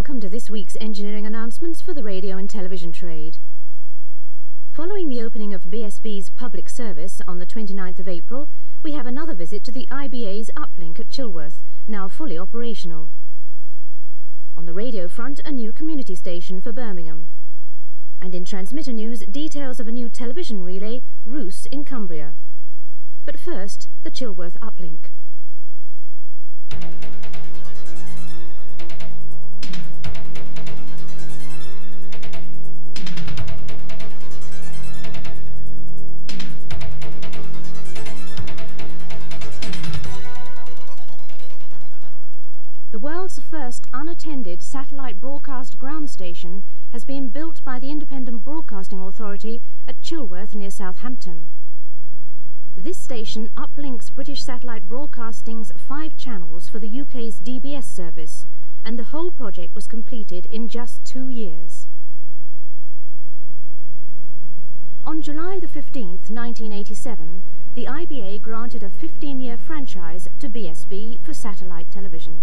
welcome to this week's engineering announcements for the radio and television trade. Following the opening of BSB's public service on the 29th of April, we have another visit to the IBA's Uplink at Chilworth, now fully operational. On the radio front, a new community station for Birmingham. And in transmitter news, details of a new television relay, Roos in Cumbria. But first, the Chilworth Uplink. The world's first unattended satellite broadcast ground station has been built by the Independent Broadcasting Authority at Chilworth near Southampton. This station uplinks British Satellite Broadcasting's 5 channels for the UK's DBS service, and the whole project was completed in just 2 years. On July the 15th, 1987, the IBA granted a 15-year franchise to BSB for satellite television.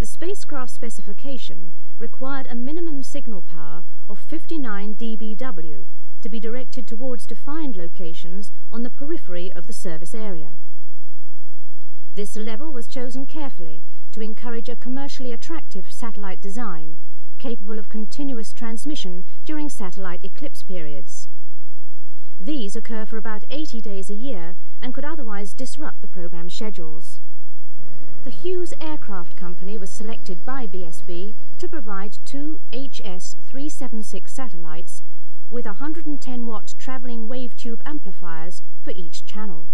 The spacecraft specification required a minimum signal power of 59 dBW to be directed towards defined locations on the periphery of the service area. This level was chosen carefully to encourage a commercially attractive satellite design, capable of continuous transmission during satellite eclipse periods. These occur for about 80 days a year and could otherwise disrupt the programme schedules. The Hughes Aircraft Company was selected by BSB to provide 2 HS-376 satellites with 110-watt travelling wave tube amplifiers for each channel.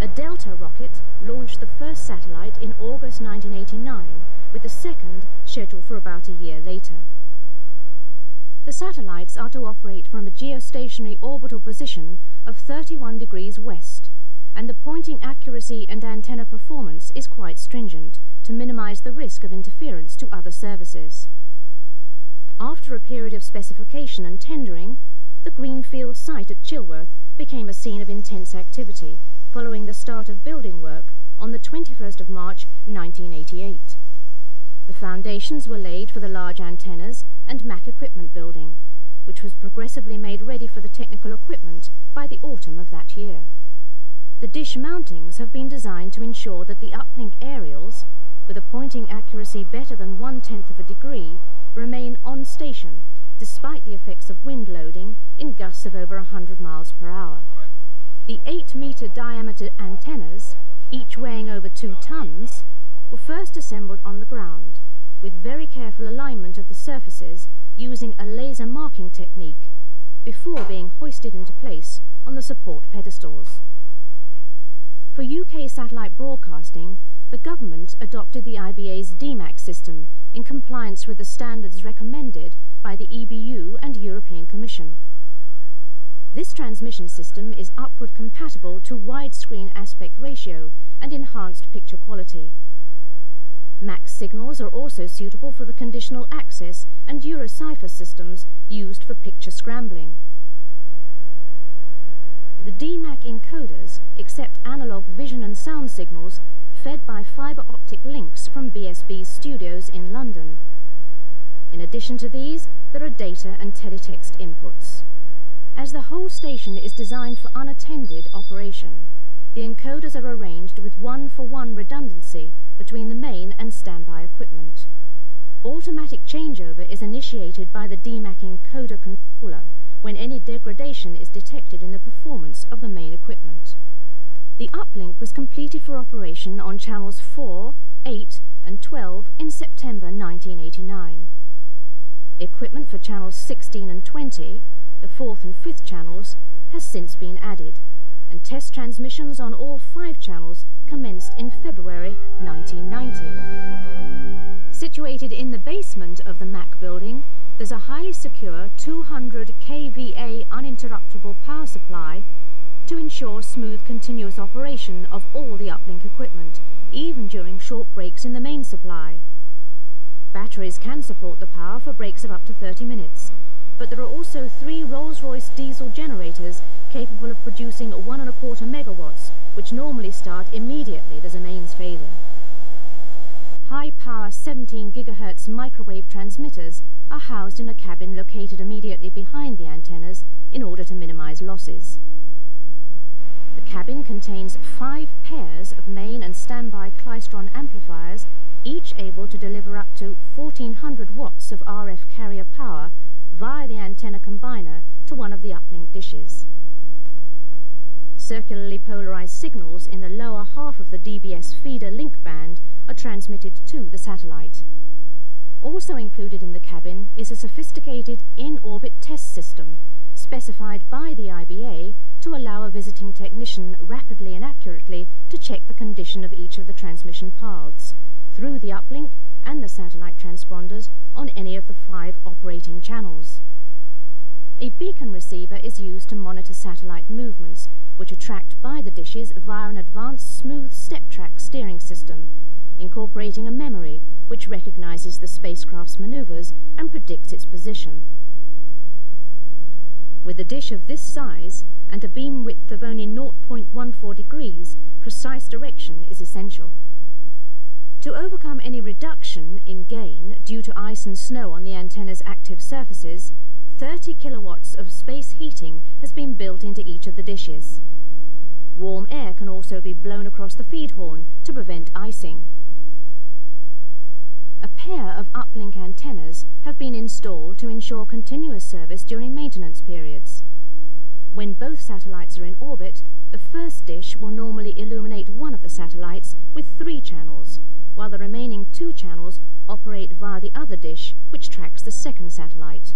A Delta rocket launched the first satellite in August 1989, with the second scheduled for about a year later. The satellites are to operate from a geostationary orbital position of 31 degrees west, and the pointing accuracy and antenna performance is quite stringent to minimise the risk of interference to other services. After a period of specification and tendering, the greenfield site at Chilworth became a scene of intense activity following the start of building work on the 21st of March 1988. The foundations were laid for the large antennas and MAC equipment building, which was progressively made ready for the technical equipment by the autumn of that year. The dish mountings have been designed to ensure that the uplink aerials, with a pointing accuracy better than 1/10 of a degree, remain on station, despite the effects of wind loading in gusts of over 100 miles per hour. The 8-metre diameter antennas, each weighing over 2 tons, were first assembled on the ground, with very careful alignment of the surfaces using a laser marking technique, before being hoisted into place on the support pedestals. For UK satellite broadcasting, the government adopted the IBA's DMAC system in compliance with the standards recommended by the EBU and European Commission. This transmission system is upward compatible to widescreen aspect ratio and enhanced picture quality. MAC signals are also suitable for the conditional access and Eurocipher systems used for picture scrambling. The DMAC encoders accept analog vision and sound signals fed by fibre optic links from BSB's studios in London. In addition to these, there are data and teletext inputs. As the whole station is designed for unattended operation, the encoders are arranged with 1-for-1 redundancy between the main and standby equipment. Automatic changeover is initiated by the DMAC encoder controller when any degradation is detected in the performance of the main equipment. The uplink was completed for operation on channels 4, 8 and 12 in September 1989. Equipment for channels 16 and 20, the 4th and 5th channels, has since been added, and test transmissions on all 5 channels commenced in February 1990. Situated in the basement of the MAC building, there's a highly secure 200 kVA uninterruptible power supply to ensure smooth continuous operation of all the uplink equipment, even during short breaks in the main supply. Batteries can support the power for breaks of up to 30 minutes, but there are also 3 Rolls-Royce diesel generators capable of producing 1¼ megawatts, which normally start immediately there's a mains failure. high-power 17 GHz microwave transmitters are housed in a cabin located immediately behind the antennas in order to minimize losses. The cabin contains 5 pairs of main and standby klystron amplifiers, each able to deliver up to 1400 watts of RF carrier power via the antenna combiner to one of the uplink dishes. Circularly polarized signals in the lower half of the DBS feeder link band are transmitted to the satellite. Also included in the cabin is a sophisticated in-orbit test system specified by the IBA to allow a visiting technician rapidly and accurately to check the condition of each of the transmission paths through the uplink and the satellite transponders on any of the 5 operating channels. A beacon receiver is used to monitor satellite movements, which are tracked by the dishes via an advanced smooth step-track steering system, incorporating a memory which recognizes the spacecraft's maneuvers and predicts its position. With a dish of this size and a beam width of only 0.14 degrees, precise direction is essential. To overcome any reduction in gain due to ice and snow on the antenna's active surfaces, 30 kilowatts of space heating has been built into each of the dishes. Warm air can also be blown across the feed horn to prevent icing. A pair of uplink antennas have been installed to ensure continuous service during maintenance periods. When both satellites are in orbit, the first dish will normally illuminate one of the satellites with 3 channels, while the remaining 2 channels operate via the other dish, which tracks the second satellite.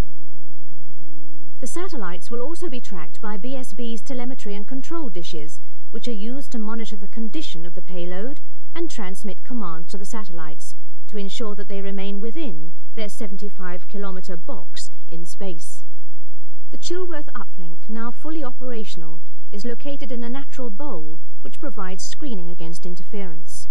The satellites will also be tracked by BSB's telemetry and control dishes, which are used to monitor the condition of the payload and transmit commands to the satellites to ensure that they remain within their 75-kilometre box in space. The Chilworth Uplink, now fully operational, is located in a natural bowl which provides screening against interference.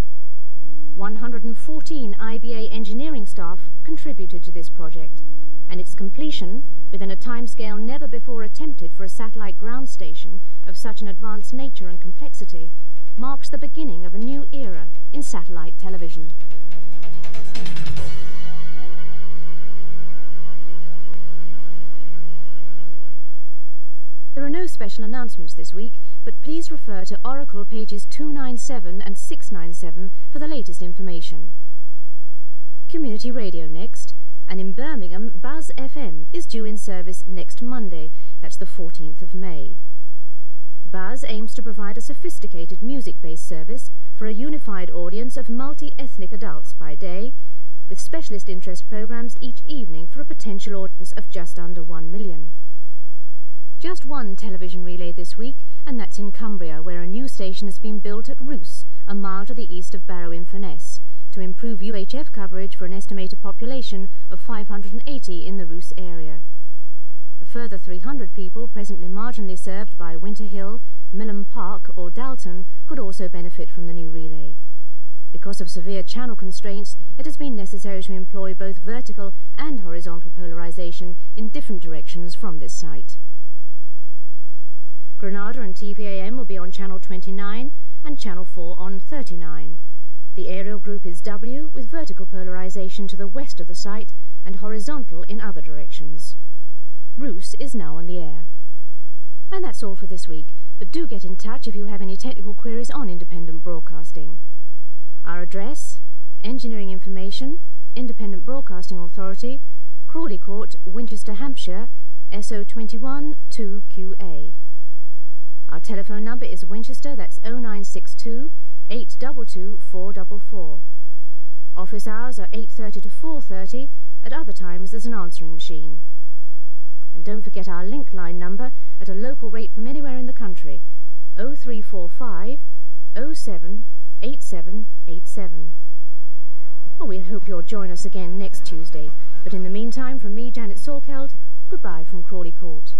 114 IBA engineering staff contributed to this project, and its completion, within a timescale never before attempted for a satellite ground station of such an advanced nature and complexity, marks the beginning of a new era in satellite television. There are no special announcements this week, but please refer to Oracle pages 297 and 697 for the latest information. Community Radio next, and in Birmingham, Buzz FM is due in service next Monday, that's the 14th of May. Buzz aims to provide a sophisticated music-based service for a unified audience of multi-ethnic adults by day, with specialist interest programs each evening for a potential audience of just under 1 million. Just one television relay this week, and that's in Cumbria, where a new station has been built at Roos, a mile to the east of Barrow-in-Furness, to improve UHF coverage for an estimated population of 580 in the Roos area. A further 300 people presently marginally served by Winter Hill, Milham Park or Dalton could also benefit from the new relay. Because of severe channel constraints, it has been necessary to employ both vertical and horizontal polarization in different directions from this site. Granada and TVAM will be on channel 29 and channel 4 on 39. The aerial group is W, with vertical polarization to the west of the site and horizontal in other directions. Roos is now on the air. And that's all for this week, but do get in touch if you have any technical queries on independent broadcasting. Our address: Engineering Information, Independent Broadcasting Authority, Crawley Court, Winchester, Hampshire, SO21 2QA. Our telephone number is Winchester, that's 0962 822 444. Office hours are 8:30 to 4:30. At other times there's an answering machine. And don't forget our link line number at a local rate from anywhere in the country: 0345 07 8787. Well, we hope you'll join us again next Tuesday. But in the meantime, from me, Janet Salkeld, goodbye from Crawley Court.